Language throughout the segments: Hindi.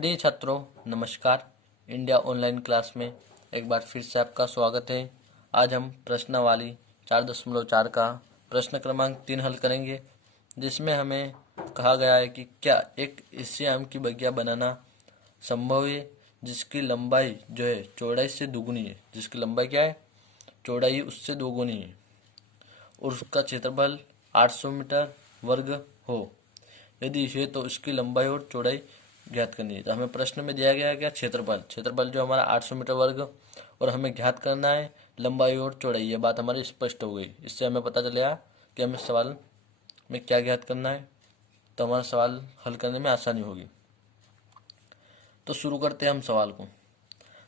प्रिय छात्रों, नमस्कार। इंडिया ऑनलाइन क्लास में एक बार फिर से आपका स्वागत है। आज हम प्रश्नावली 4.4 का प्रश्न क्रमांक 3 हल करेंगे, जिसमें हमें कहा गया है कि क्या एक ऐसे आम की बगिया बनाना संभव है जिसकी लंबाई जो है चौड़ाई से दुगुनी है। जिसकी लंबाई क्या है? चौड़ाई उससे दोगुनी है और उसका क्षेत्रफल 800 मीटर वर्ग हो। यदि है तो इसकी लंबाई और चौड़ाई ज्ञात करनी है। तो हमें प्रश्न में दिया गया है क्या? क्षेत्रफल जो हमारा 800 मीटर वर्ग, और हमें ज्ञात करना है लंबाई और चौड़ाई। ये बात हमारी स्पष्ट हो गई। इससे हमें पता चलेगा कि हमें सवाल में क्या ज्ञात करना है, तो हमारा सवाल हल करने में आसानी होगी। तो शुरू करते हैं हम सवाल को।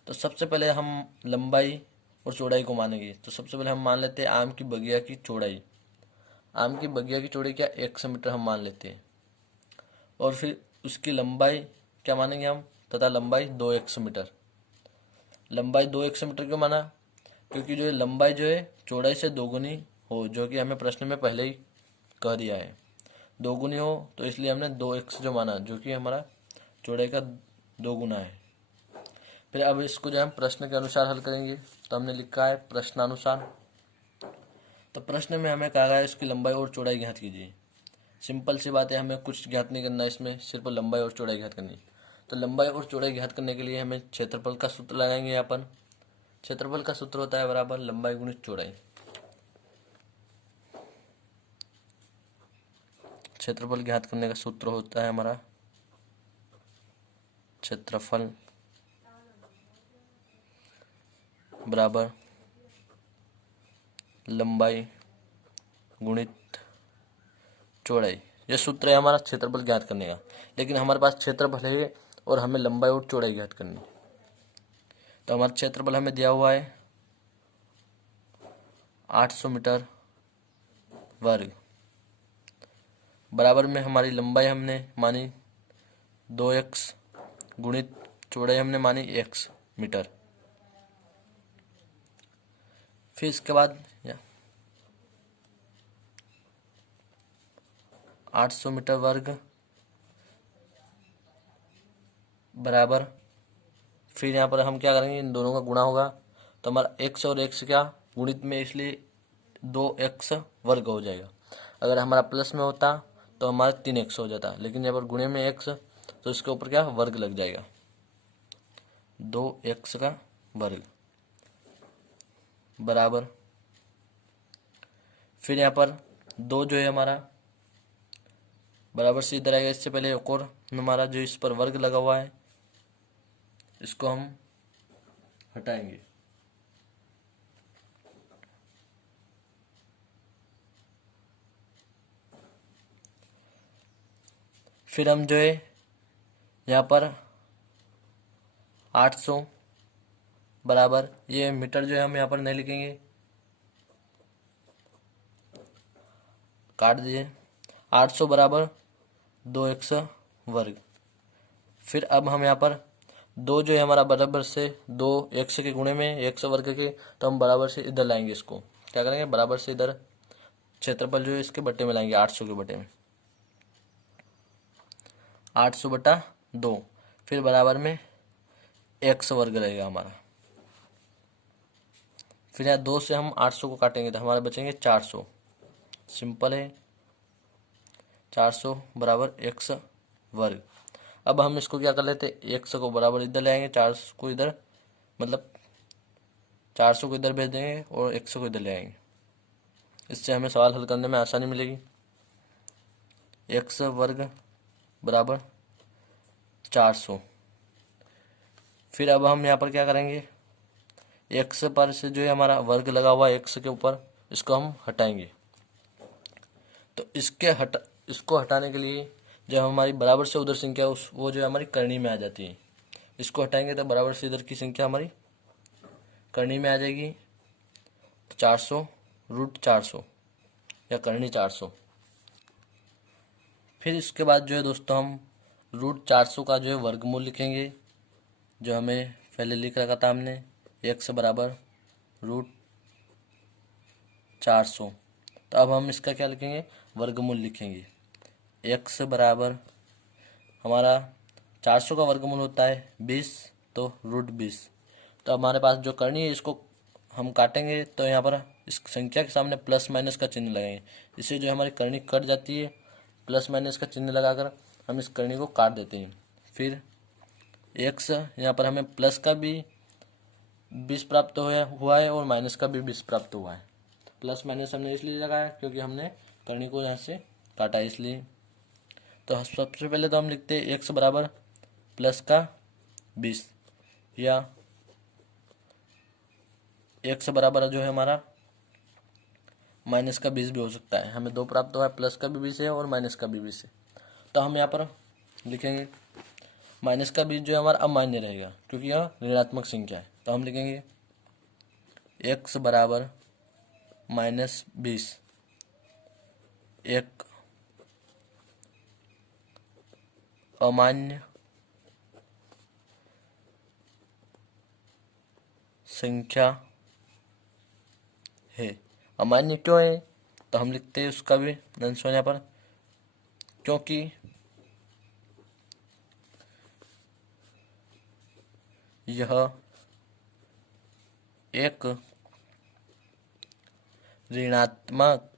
तो सबसे पहले हम लंबाई और चौड़ाई को मानेंगे। तो सबसे पहले हम मान लेते हैं आम की बगिया की चौड़ाई। आम की बगिया की चौड़ाई क्या? 100 मीटर हम मान लेते हैं। और फिर उसकी लंबाई क्या मानेंगे हम? तथा लंबाई 2 मीटर। लंबाई 2 मीटर क्यों माना? क्योंकि जो है लंबाई जो है चौड़ाई से दोगुनी हो, जो कि हमें प्रश्न में पहले ही कह दिया है। दोगुनी हो तो इसलिए हमने 2x जो माना, जो कि हमारा चौड़ाई का दोगुना है। फिर अब इसको जो हम प्रश्न के अनुसार हल करेंगे, तो हमने लिखा है प्रश्नानुसार। तो प्रश्न में हमें कहा गया है इसकी लंबाई और चौड़ाई ज्ञात कीजिए। सिंपल सी बात है, हमें कुछ ज्ञात नहीं करना, इसमें सिर्फ लंबाई और चौड़ाई ज्ञात करनी। तो लंबाई और चौड़ाई ज्ञात करने के लिए हमें क्षेत्रफल का सूत्र लगाएंगे। यहाँ पर क्षेत्रफल का सूत्र होता है बराबर लंबाई गुणित चौड़ाई। क्षेत्रफल ज्ञात करने का सूत्र होता है हमारा क्षेत्रफल बराबर लंबाई गुणित चौड़ाई। यह सूत्र है हमारा क्षेत्रफल ज्ञात करने का। लेकिन हमारे पास क्षेत्रफल है और हमें लंबाई और चौड़ाई ज्ञात करनी। तो हमारा क्षेत्रफल हमें दिया हुआ है 800 मीटर वर्ग, बराबर में हमारी लंबाई हमने मानी 2x गुणित चौड़ाई हमने मानी 1 मीटर। फिर इसके बाद 800 मीटर वर्ग बराबर, फिर यहाँ पर हम क्या करेंगे? इन दोनों का गुणा होगा। तो हमारा x और x क्या गुणित में, इसलिए 2x वर्ग हो जाएगा। अगर हमारा प्लस में होता तो हमारा 3x हो जाता, लेकिन यहाँ पर गुणे में x, तो इसके ऊपर क्या वर्ग लग जाएगा, 2x का वर्ग बराबर। फिर यहाँ पर 2 जो है हमारा बराबर से इधर आएगा। इससे पहले एक और हमारा जो इस पर वर्ग लगा हुआ है, इसको हम हटाएंगे। फिर हम जो है यहाँ पर 800 बराबर, ये मीटर जो है हम यहाँ पर नहीं लिखेंगे, काट दिए। 800 बराबर 2x वर्ग। फिर अब हम यहाँ पर 2 जो है हमारा बराबर से 2x के गुणे में x वर्ग के, तो हम बराबर से इधर लाएंगे। इसको क्या करेंगे? बराबर से इधर क्षेत्रफल जो है इसके बट्टे में लाएंगे, 800 के बट्टे में, 800 बटा 2। फिर बराबर में x वर्ग रहेगा हमारा। फिर यहाँ 2 से हम 800 को काटेंगे तो हमारे बचेंगे 400। सिंपल है, 400 बराबर x वर्ग। अब हम इसको क्या कर लेते? 100 को बराबर इधर ले आएंगे, 400 को इधर, मतलब 400 को इधर भेज देंगे और 100 को इधर ले आएंगे। इससे हमें सवाल हल करने में आसानी मिलेगी। x वर्ग बराबर 400। फिर अब हम यहाँ पर क्या करेंगे? x पर से जो है हमारा वर्ग लगा हुआ है x के ऊपर, इसको हम हटाएंगे। तो इसको हटाने के लिए जब हमारी बराबर से उधर संख्या वो जो हमारी करनी में आ जाती है, इसको हटाएंगे तो बराबर से इधर की संख्या हमारी करनी में आ जाएगी। तो 400 रूट 400 या करनी 400। फिर इसके बाद जो है दोस्तों हम रूट 400 का जो है वर्गमूल लिखेंगे, जो हमें पहले लिख रखा था हमने, x बराबर रूट 400। तो अब हम इसका क्या लिखेंगे? वर्गमूल लिखेंगे। x बराबर हमारा 400 का वर्गमूल होता है 20, तो √20। तो हमारे पास जो करनी है इसको हम काटेंगे, तो यहाँ पर इस संख्या के सामने प्लस माइनस का चिन्ह लगाएंगे। इससे जो हमारी करनी कट जाती है, प्लस माइनस का चिन्ह लगाकर हम इस करनी को काट देते हैं। फिर x, यहाँ पर हमें प्लस का भी 20 प्राप्त हुआ है और माइनस का भी 20 प्राप्त हुआ है। प्लस माइनस हमने इसलिए लगाया क्योंकि हमने करनी को यहाँ से काटा इसलिए। तो सबसे पहले तो हम लिखते हैं x बराबर प्लस का 20, या x बराबर जो है हमारा माइनस का 20 भी हो सकता है। हमें दो प्राप्त हुआ है, प्लस का भी 20 है और माइनस का भी 20 है। तो हम यहाँ पर लिखेंगे माइनस का 20 जो है हमारा अमान्य रहेगा क्योंकि यह ऋणात्मक संख्या है। तो हम लिखेंगे x बराबर -20 एक अमान्य संख्या है। अमान्य क्यों है? तो हम लिखते हैं उसका भी आंसर यहाँ पर, क्योंकि यह एक ऋणात्मक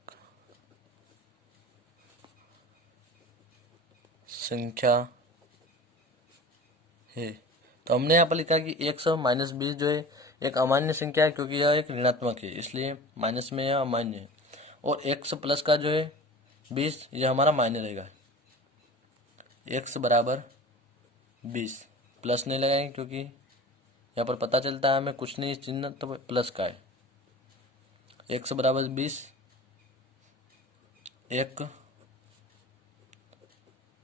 संख्या है। तो हमने यहाँ पर लिखा कि x -20 जो है एक अमान्य संख्या है क्योंकि यह एक ऋणात्मक है, इसलिए माइनस में यह अमान्य है। और x प्लस का जो है 20 यह हमारा मान्य रहेगा। x बराबर 20, प्लस नहीं लगाएंगे क्योंकि यहाँ पर पता चलता है हमें कुछ नहीं चिन्ह तो प्लस का है। x बराबर 20 एक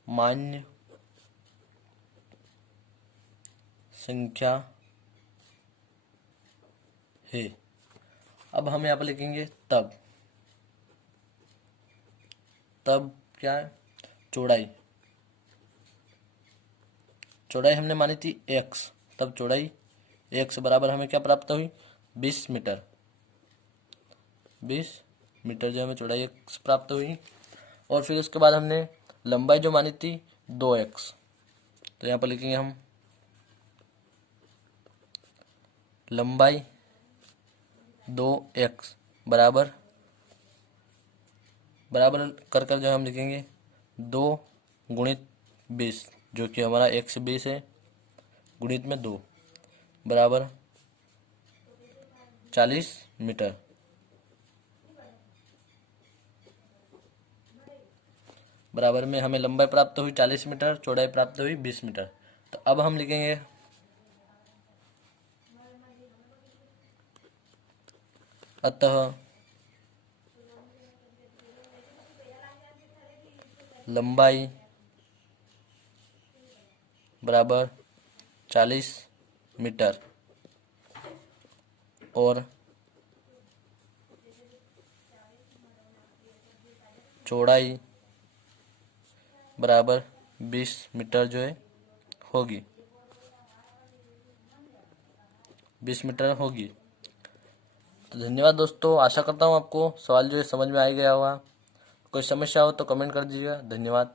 मान्य संख्या है। अब हम यहाँ पर लिखेंगे तब क्या है? चौड़ाई हमने मानी थी x, तब चौड़ाई x बराबर हमें क्या प्राप्त हुई? 20 मीटर। 20 मीटर जो हमें चौड़ाई x प्राप्त हुई। और फिर उसके बाद हमने लंबाई जो मानी थी 2x, तो यहाँ पर लिखेंगे हम लंबाई 2x बराबर कर जो हम लिखेंगे 2 गुणित 20, जो कि हमारा x 20 है, गुणित में 2 बराबर 40 मीटर। बराबर में हमें लंबाई प्राप्त हुई 40 मीटर, चौड़ाई प्राप्त हुई 20 मीटर। तो अब हम लिखेंगे अतः लंबाई बराबर 40 मीटर और चौड़ाई बराबर 20 मीटर जो है होगी, 20 मीटर होगी। तो धन्यवाद दोस्तों, आशा करता हूँ आपको सवाल जो है समझ में आ गया होगा। कोई समस्या हो तो कमेंट कर दीजिएगा। धन्यवाद।